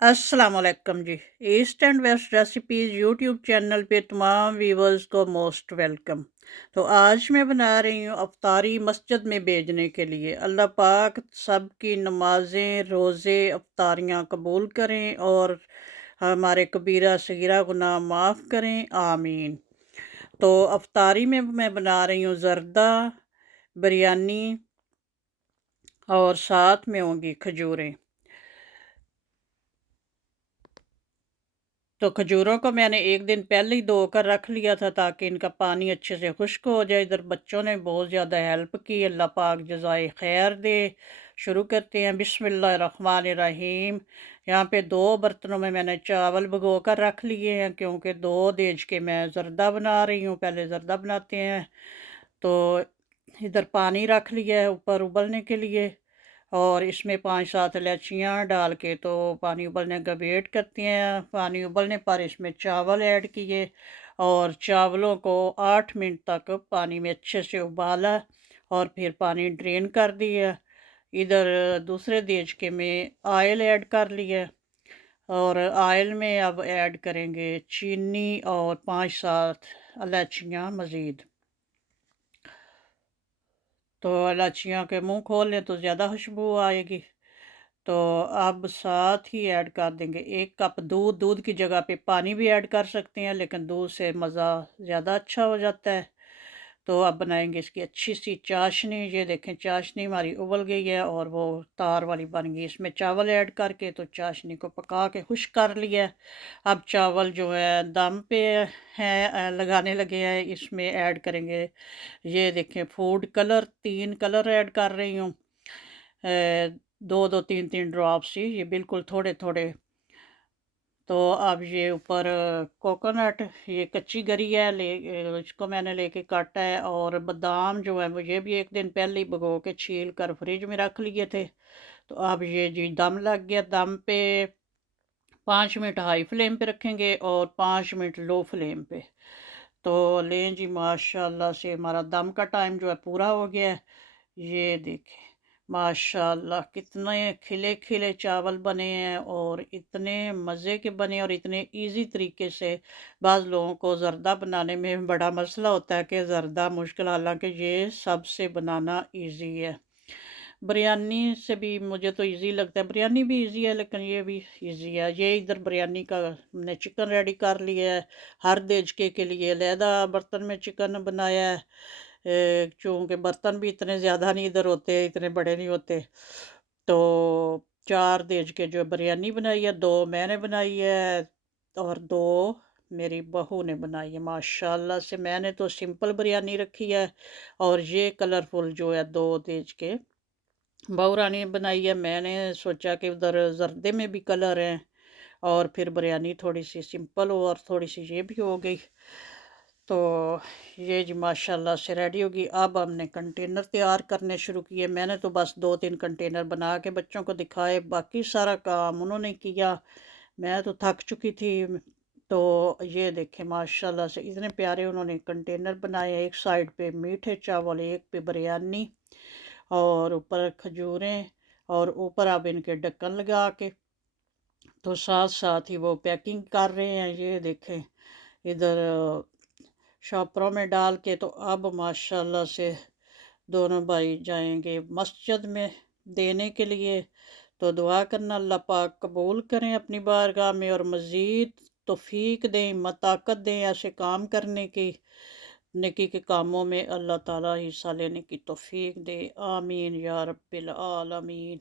अस्सलाम वालेकुम जी। East and west recipes YouTube channel पे तमाम व्यूवर्स को मोस्ट वेलकम। तो आज मैं बना रही हूँ अफ्तारी मस्जिद में भेजने के लिए। अल्लाह पाक सब की नमाज़ें, रोज़े, अफ्तारियाँ कबूल करें और हमारे कबीरा सगीरा गुनाह माफ़ करें, आमीन। तो अफ्तारी में मैं बना रही हूँ ज़र्दा, बिरयानी और साथ में होंगी खजूरें। तो खजूरों को मैंने एक दिन पहले ही धो कर रख लिया था ताकि इनका पानी अच्छे से खुश्क हो जाए। इधर बच्चों ने बहुत ज़्यादा हेल्प की, अल्लाह पाक जज़ाए खैर दे। शुरू करते हैं, बिस्मिल्लाहिर्रहमानिर्रहीम। यहाँ पे दो बर्तनों में मैंने चावल भिगो कर रख लिए हैं क्योंकि दो देज के मैं ज़र्दा बना रही हूँ। पहले ज़र्दा बनाते हैं। तो इधर पानी रख लिया है ऊपर उबलने के लिए और इसमें 5-7 इलायचियाँ डाल के तो पानी उबलने का वेट करते हैं। पानी उबलने पर इसमें चावल ऐड किए और चावलों को 8 मिनट तक पानी में अच्छे से उबाला और फिर पानी ड्रेन कर दिया। इधर दूसरे देचके में ऑयल ऐड कर लिया और ऑयल में अब ऐड करेंगे चीनी और 5-7 इलायचियाँ मज़ीद। तो इलायचियों के मुंह खोल लें तो ज़्यादा खुशबू आएगी। तो अब साथ ही ऐड कर देंगे 1 कप दूध। दूध की जगह पे पानी भी ऐड कर सकते हैं लेकिन दूध से मज़ा ज़्यादा अच्छा हो जाता है। तो अब बनाएंगे इसकी अच्छी सी चाशनी। ये देखें चाशनी हमारी उबल गई है और वो तार वाली बन गई। इसमें चावल ऐड करके तो चाशनी को पका के खुश्क कर लिया है। अब चावल जो है दम पे हैं, लगाने लगे हैं। इसमें ऐड करेंगे, ये देखें फूड कलर, 3 कलर ऐड कर रही हूँ। 2-2 3-3 ड्रॉप्स ही, ये बिल्कुल थोड़े-थोड़े। तो अब ये ऊपर कोकोनट, ये कच्ची गरी है, इसको मैंने लेके काटा है और बादाम जो है वो ये भी एक दिन पहले ही भिगो के छील कर फ्रिज में रख लिए थे। तो अब ये जी दम लग गया। दम पे 5 मिनट हाई फ्लेम पे रखेंगे और 5 मिनट लो फ्लेम पे। तो लें जी, माशाल्लाह से हमारा दम का टाइम जो है पूरा हो गया है। ये देखें माशाल्लाह कितने खिले खिले चावल बने हैं और इतने मज़े के बने और इतने इजी तरीके से। बाज़ लोगों को ज़र्दा बनाने में बड़ा मसला होता है कि ज़र्दा मुश्किल, हालांकि ये सबसे बनाना इजी है। बिरयानी से भी मुझे तो इजी लगता है, बिरयानी भी इजी है लेकिन ये भी इजी है। ये इधर बिरयानी का हमने चिकन रेडी कर लिया है। हर देजके के लिए अलहदा बर्तन में चिकन बनाया है। चूँकि बर्तन भी इतने ज़्यादा नहीं इधर होते, इतने बड़े नहीं होते। तो 4 देजके जो बिरयानी बनाई है, 2 मैंने बनाई है और 2 मेरी बहू ने बनाई है। माशाल्लाह से मैंने तो सिंपल बिरयानी रखी है और ये कलरफुल जो है 2 देजके बहू रानी ने बनाई है। मैंने सोचा कि उधर जर्दे में भी कलर हैं और फिर बिरयानी थोड़ी सी सिंपल हो और थोड़ी सी ये भी हो गई। तो ये जी माशाल्लाह से रेडी होगी। अब हमने कंटेनर तैयार करने शुरू किए। मैंने तो बस 2-3 कंटेनर बना के बच्चों को दिखाए, बाकी सारा काम उन्होंने किया। मैं तो थक चुकी थी। तो ये देखें माशाल्लाह से इतने प्यारे उन्होंने कंटेनर बनाए। एक साइड पे मीठे चावल, एक पे बिरयानी और ऊपर खजूरें और ऊपर अब इनके ढक्कन लगा के तो साथ साथ ही वो पैकिंग कर रहे हैं। ये देखें इधर शॉपरों में डाल के। तो अब माशाल्लाह से दोनों भाई जाएंगे मस्जिद में देने के लिए। तो दुआ करना अल्लाह पाक कबूल करें अपनी बारगाह में और मज़ीद तौफीक दें, हिम्मत ताकत दें ऐसे काम करने की। नेकी के कामों में अल्लाह ताला हिस्सा लेने की तौफीक दे, आमीन या रब्बिल आलमीन।